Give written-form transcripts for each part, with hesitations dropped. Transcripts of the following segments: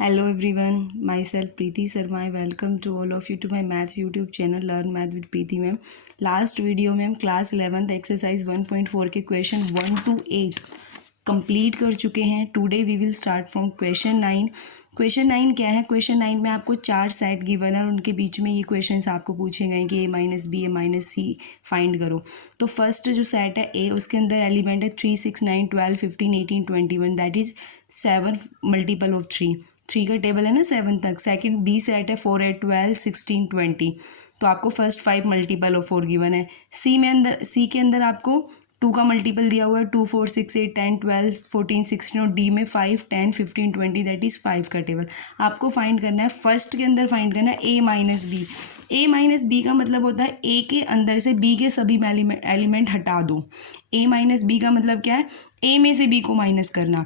Hello everyone, myself Preeti Sharma. I welcome to all of you to my maths YouTube channel Learn Math with Preeti ma'am. Last video में हम class 11th exercise 1.4 के question 1 to 8 complete कर चुके हैं. Today we will start from question 9. Question 9 क्या है? Question 9 में आपको 4 सेट गिवन है और उनके बीच में ये क्वेश्चंस आपको पूछे गए कि a minus B a minus C find करो. तो फर्स्ट जो सेट है a, उसके अंदर एलिमेंट है 3, 6, 9, 12, 15, 18, 21. दैट इज 7 मल्टीपल ऑफ 3 का टेबल है ना 7 तक. सेकंड बी सेट है 4, 8, 12, 16, 20. तो आपको फर्स्ट 5 मल्टीपल ऑफ 4 गिवन है. सी के अंदर आपको 2 का मल्टीपल दिया हुआ है 2, 4, 6, 8, 10, 12, 14, 16 और डी में 5, 10, 15, 20 दैट इज़ 5 का टेबल आपको फाइंड करना है. फर्स्ट के अंदर फाइंड करना है ए माइनस बी. ए माइनस बी का मतलब होता है ए के अंदर से बी के सभी एलिमेंट हटा दो. ए माइनस बी का मतलब क्या है? ए में से बी को माइनस करना.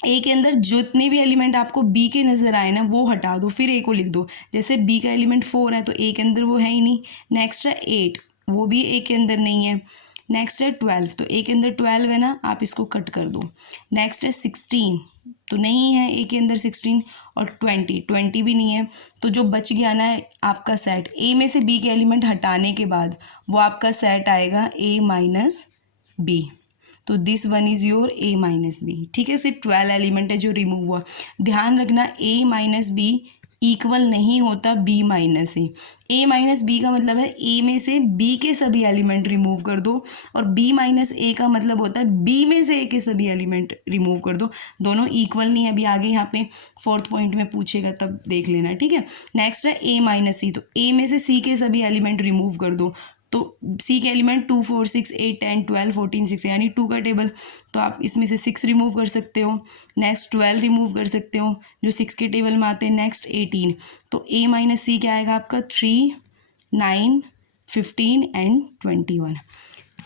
ए के अंदर जितने भी एलिमेंट आपको बी के नज़र आए ना वो हटा दो, फिर ए को लिख दो. जैसे बी का एलिमेंट 4 है तो ए के अंदर वो है ही नहीं. नेक्स्ट है 8, वो भी ए के अंदर नहीं है. नेक्स्ट है 12, तो ए के अंदर 12 है ना, आप इसको कट कर दो. नेक्स्ट है 16, तो नहीं है ए के अंदर 16. और 20 भी नहीं है. तो जो बच गया ना आपका सेट, ए में से बी के एलिमेंट हटाने के बाद वो आपका सेट आएगा ए माइनस बी. तो this one is your A minus B. ठीक है, सिर्फ 12 एलिमेंट है जो रिमूव हुआ. ध्यान रखना ए माइनस बी इक्वल नहीं होता बी माइनस ए. ए माइनस बी का मतलब है ए में से बी के सभी एलिमेंट रिमूव कर दो, और बी माइनस ए का मतलब होता है बी में से ए के सभी एलिमेंट रिमूव कर दो. दोनों इक्वल नहीं है. अभी आगे यहाँ पे 4th पॉइंट में पूछेगा तब देख लेना. ठीक है, नेक्स्ट है ए माइनस सी. तो ए में से सी के सभी एलिमेंट रिमूव कर दो. तो सी के एलिमेंट 2, 4, 6, 8, 10, 12, 14, 6 यानी 2 का टेबल. तो आप इसमें से 6 रिमूव कर सकते हो. नेक्स्ट 12 रिमूव कर सकते हो जो 6 के टेबल में आते हैं. नेक्स्ट 18. तो ए माइनस सी क्या आएगा आपका? 3, 9, 15 एंड 21.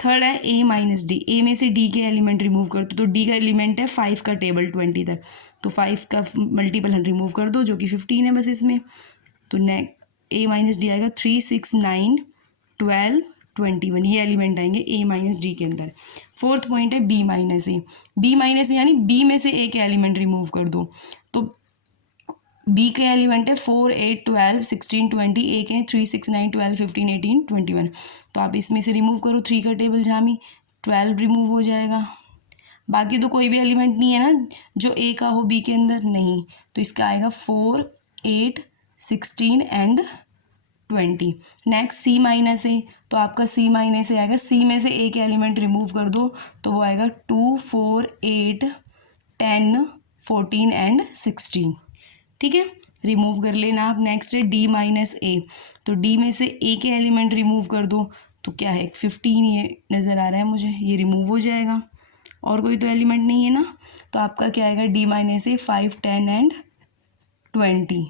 थर्ड है ए माइनस डी. ए में से डी के एलिमेंट रिमूव कर दो. तो डी का एलिमेंट है 5 का टेबल 20 तक. तो 5 का मल्टीपल रिमूव कर दो जो कि 15 है बस इसमें. तो ए माइनस डी आएगा 3, 6, 9, 12, 21. ये एलिमेंट आएंगे ए माइनस डी के अंदर. 4th पॉइंट है बी माइनस ए. बी माइनस ए यानी बी में से ए के एलिमेंट रिमूव कर दो. तो बी के एलिमेंट है 4, 8, 12, 16, 20. ए के 3, 6, 9, 12, 15, 18, 21. तो आप इसमें से रिमूव करो 3 का टेबल जहाँ भी 12 रिमूव हो जाएगा. बाकी तो कोई भी एलिमेंट नहीं है ना जो ए का हो बी के अंदर, नहीं. तो इसका आएगा 4, 8, 16 एंड 20. नेक्स्ट सी माइनस ए. तो आपका सी माइनस ए आएगा. सी में से ए के एलिमेंट रिमूव कर दो तो वो आएगा 2, 4, 8, 10, 14 एंड 16. ठीक है, रिमूव कर लेना आप. नेक्स्ट है डी माइनस ए. तो डी में से ए के एलिमेंट रिमूव कर दो. तो क्या है 15 ये नज़र आ रहा है मुझे, ये रिमूव हो जाएगा. और कोई तो एलिमेंट नहीं है ना. तो आपका क्या आएगा? D minus A 5, 10 and 20.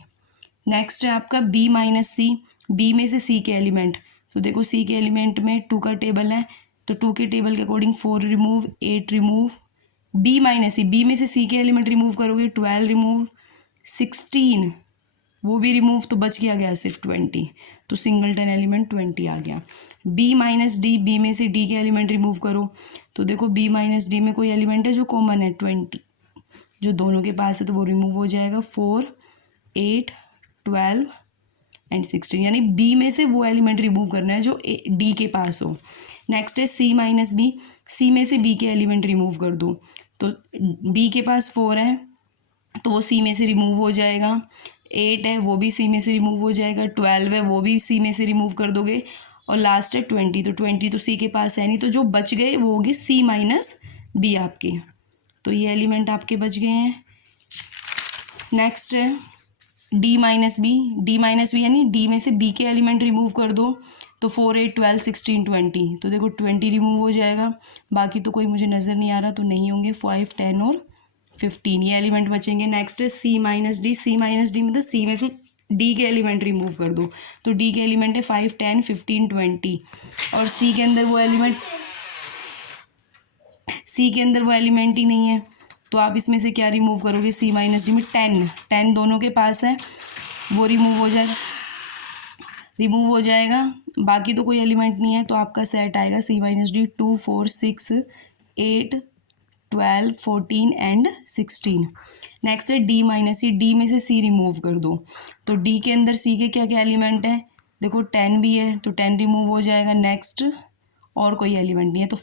Next है आपका बी माइनस सी. बी में से सी के एलिमेंट. तो देखो सी के एलिमेंट में 2 का टेबल है. तो 2 के टेबल के according 4 remove, 8 remove. B minus C, B में से सी के एलिमेंट रिमूव करोगे 12 रिमूव, 16 वो भी रिमूव. तो बच गया सिर्फ 20. तो सिंगलटन एलिमेंट 20 आ गया. B minus D. बी में से डी के एलिमेंट रिमूव करो. तो देखो बी माइनस डी में कोई एलिमेंट है जो कॉमन है 20, जो दोनों के पास है तो वो रिमूव हो जाएगा. 4, 8, 12 एंड 16 यानी बी में से वो एलिमेंट रिमूव करना है जो डी के पास हो. नेक्स्ट है सी माइनस बी. सी में से बी के एलिमेंट रिमूव कर दो. तो बी के पास 4 है तो वो सी में से रिमूव हो जाएगा. 8 है वो भी सी में से रिमूव हो जाएगा. 12 है वो भी सी में से रिमूव कर दोगे. और लास्ट है 20. तो 20 तो सी के पास है नहीं, तो जो बच गए वो होगी सी माइनस बी आपके. तो ये एलिमेंट आपके बच गए हैं. नेक्स्ट है D minus B. D minus B यानी डी में से बी के एलिमेंट रिमूव कर दो. तो 4, 8, 12, 16, 20. तो देखो 20 रिमूव हो जाएगा. बाकी तो कोई मुझे नज़र नहीं आ रहा तो नहीं होंगे. 5, 10 और 15 ये एलिमेंट बचेंगे. नेक्स्ट है सी माइनस डी. सी माइनस डी मतलब सी में से डी के एलिमेंट रिमूव कर दो. तो डी के एलिमेंट है 5, 10, 15, 20. और सी के अंदर वो एलिमेंट ही नहीं है. तो आप इसमें से क्या रिमूव करोगे? सी माइनस डी में 10 दोनों के पास है, वो रिमूव हो जाएगा. बाकी तो कोई एलिमेंट नहीं है. तो आपका सेट आएगा सी माइनस डी 2, 4, 6, 8, 12, 14 एंड 16। नेक्स्ट है डी माइनस सी, डी में से सी रिमूव कर दो, तो डी के अंदर सी के क्या क्या एलिमेंट है, देखो 10 भी है तो 10 रिमूव हो जाएगा। नेक्स्ट और कोई एलिमेंट नहीं है तो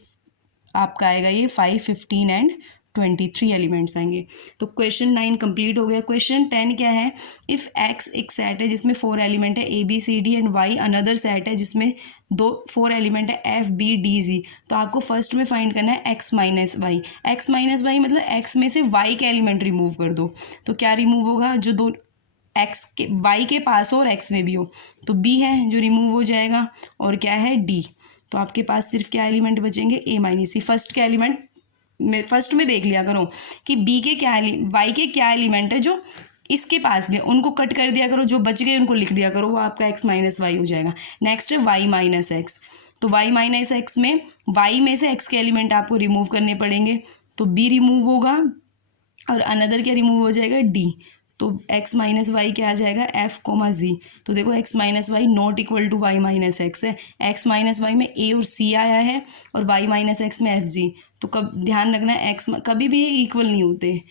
आपका आएगा ये 5, 15 एंड 23 एलिमेंट्स आएंगे। तो क्वेश्चन 9 कंप्लीट हो गया। क्वेश्चन 10 क्या है, इफ़ एक्स एक सेट है जिसमें 4 एलिमेंट है ABCD and Y another set है जिसमें 4 एलिमेंट है FBDZ। तो आपको फर्स्ट में फाइंड करना है x minus Y. X minus Y मतलब x में से y के एलिमेंट रिमूव कर दो। तो क्या रिमूव होगा, जो दो x के y के पास हो और x में भी हो, तो b है जो रिमूव हो जाएगा, और क्या है d। तो आपके पास सिर्फ क्या एलिमेंट बचेंगे, a माइनस सी। फर्स्ट में देख लिया करो कि b के क्या y के क्या एलिमेंट है जो इसके पास भी, उनको कट कर दिया करो, जो बच गए उनको लिख दिया करो, वो आपका x माइनस वाई हो जाएगा। नेक्स्ट है y माइनस एक्स, तो y माइनस एक्स में y में से x के एलिमेंट आपको रिमूव करने पड़ेंगे, तो b रिमूव होगा और अनदर क्या रिमूव हो जाएगा, d। तो x माइनस वाई क्या आ जाएगा, f कोमा z। तो देखो x minus Y not equal to y minus X है, x माइनस वाई में a और c आया है और y माइनस एक्स में f z। तो कब ध्यान रखना है, x कभी भी इक्वल नहीं होते,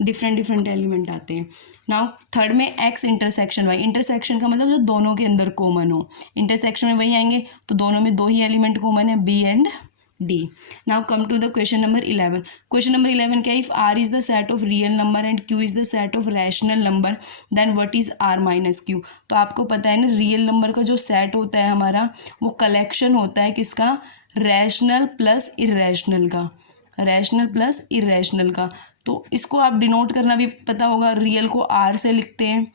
डिफरेंट एलिमेंट आते हैं। नाउ थर्ड में x इंटरसेक्शन y, इंटरसेक्शन का मतलब जो दोनों के अंदर कॉमन हो, इंटरसेक्शन में वही आएंगे, तो दोनों में दो ही एलिमेंट कॉमन है, b and d। Now come to the question number 11। Question number 11 क्या, if r is the set of real number and q is the set of rational number then what is r minus q। तो आपको पता है ना, real number का जो set होता है हमारा, वो कलेक्शन होता है किसका, रैशनल प्लस इरेशनल का, रैशनल प्लस इरेशनल का। तो इसको आप डिनोट करना भी पता होगा, रियल को r से लिखते हैं,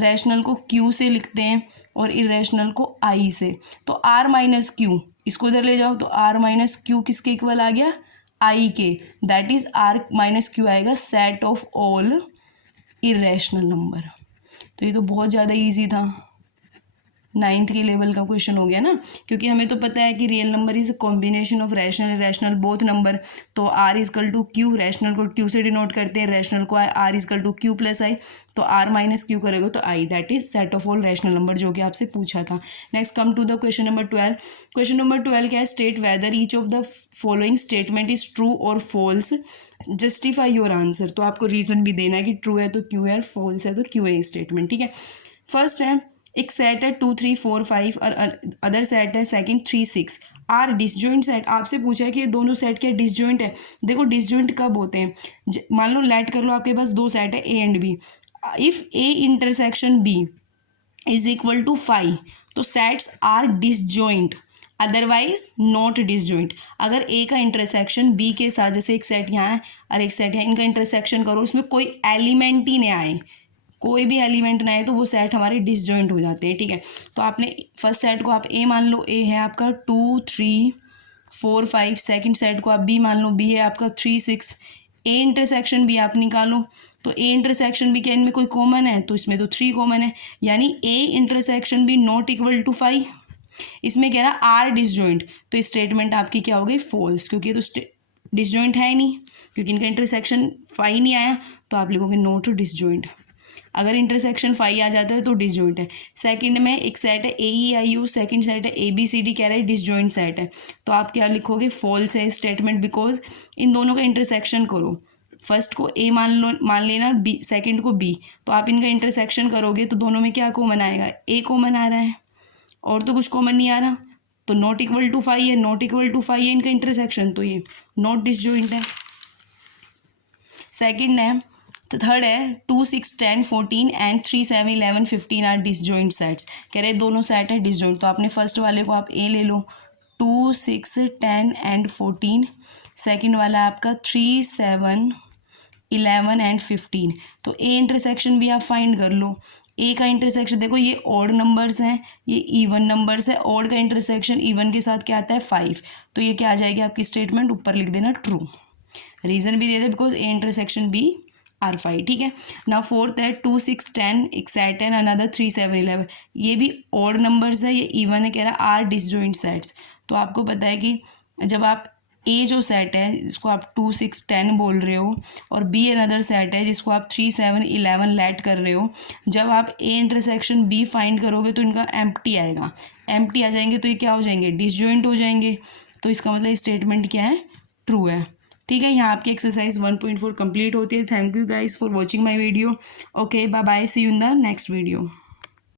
रैशनल को q से लिखते हैं और इरेशनल को i से। तो r माइनस q, इसको इधर ले जाओ, तो r माइनस q किसके इक्वल आ गया, i के, that is r minus q आएगा set of all irrational number. तो ये तो बहुत ज़्यादा ईजी था, 9th के लेवल का क्वेश्चन हो गया ना, क्योंकि हमें तो पता है कि real number is a combination of rational irrational both number. तो r equal to q, rational को q से डिनोट करते हैं, रैशनल को r equal to q plus i, तो r माइनस q करेगा तो i, that is set of all rational number, जो कि आपसे पूछा था। Next come to the question number 12। Question number 12 क्या है, state whether each of the following statement is true और फॉल्स, जस्टिफाई योर आंसर। तो आपको रीजन भी देना है कि ट्रू है तो क्यों है, फॉल्स है तो क्यों है स्टेटमेंट, ठीक है। फर्स्ट है, एक सेट है 2, 3, 4, 5 और अदर सेट है सेकंड 3, 6 आर डिसजॉइंट सेट। आपसे पूछा है कि ये दोनों सेट क्या डिसजॉइंट है। देखो डिसजॉइंट कब होते हैं, मान लो लेट कर लो, आपके पास दो सेट है A and B, if A intersection B is equal to 5 तो sets are disjoint, otherwise not disjoint. अगर ए का इंटरसेक्शन बी के साथ, जैसे एक सेट यहाँ है और एक सेट है, इनका इंटरसेक्शन करो, इसमें कोई एलिमेंट ही नहीं आए, कोई भी एलिमेंट ना है, तो वो सेट हमारे डिसजॉइंट हो जाते हैं, ठीक है। तो आपने फर्स्ट सेट को आप ए मान लो, ए है आपका 2, 3, 4, 5। सेकंड सेट को आप बी मान लो, बी है आपका 3, 6। ए इंटरसेक्शन भी आप निकालो, तो ए इंटरसेक्शन भी क्या इनमें कोई कॉमन है, तो इसमें तो 3 कॉमन है, यानी ए इंटरसेक्शन भी नॉट इक्वल टू 5। इसमें कह रहा आर डिसजॉइंट, तो स्टेटमेंट आपकी क्या हो गई, फॉल्स, क्योंकि ये तो डिसजॉइंट है ही नहीं, क्योंकि इनका इंटरसेक्शन 5 नहीं आया, तो आप लिखोगे नॉट डिसजॉइंट। अगर इंटरसेक्शन 5 आ जाता है तो डिसजॉइंट है। सेकंड में एक सेट है AEIU, सेकंड सेट है ABCD, कह रहा है डिसजॉइंट सेट है, तो आप क्या लिखोगे, फॉल्स है स्टेटमेंट, बिकॉज इन दोनों का इंटरसेक्शन करो, फर्स्ट को A मान लेना, बी सेकंड को B, तो आप इनका इंटरसेक्शन करोगे तो दोनों में क्या कॉमन आएगा, A कॉमन आ रहा है और तो कुछ कॉमन नहीं आ रहा, तो नॉट इक्वल टू 5 है, नॉट इक्वल टू 5 है इनका इंटरसेक्शन, तो ये नॉट डिसजॉइंट है। सेकंड है, तो थर्ड है 2, 6, 10, 14 एंड 3, 7, 11, 15 आर डिसजॉइंट सेट्स। कह रहे दोनों सेट है डिसजॉइंट, तो आपने फर्स्ट वाले को आप ए ले लो, 2, 6, 10 एंड 14। सेकंड वाला आपका 3, 7, 11 एंड 15। तो ए इंटरसेक्शन भी आप फाइंड कर लो। ए का इंटरसेक्शन देखो, ये ऑड नंबर्स हैं, ये इवन नंबर्स है, ऑड का इंटरसेक्शन इवन के साथ क्या आता है 5, तो ये क्या आ जाएगी आपकी स्टेटमेंट, ऊपर लिख देना ट्रू। रीजन भी दे दे, because A intersection B are 5, ठीक है ना। फोर्थ है 2, 6, 10 एक सेट है, अनदर 3, 7, 11, ये भी ऑड नंबर्स है, ये इवन है, कह रहा आर डिसजॉइंट सेट्स। तो आपको पता है कि जब आप ए जो सेट है जिसको आप 2, 6, 10 बोल रहे हो, और बी अनदर सेट है जिसको आप 3, 7, 11 लेट कर रहे हो, जब आप ए इंटरसेक्शन बी फाइंड करोगे तो इनका एम्प्टी आएगा, एम्प्टी आ जाएंगे तो ये क्या हो जाएंगे, डिसजॉइंट हो जाएंगे। तो इसका मतलब स्टेटमेंट क्या है, ट्रू है, ठीक है, यहाँ आपकी एक्सरसाइज 1.4 कंप्लीट होती है। Thank you guys for watching my video. Okay, bye bye, see you in the next video.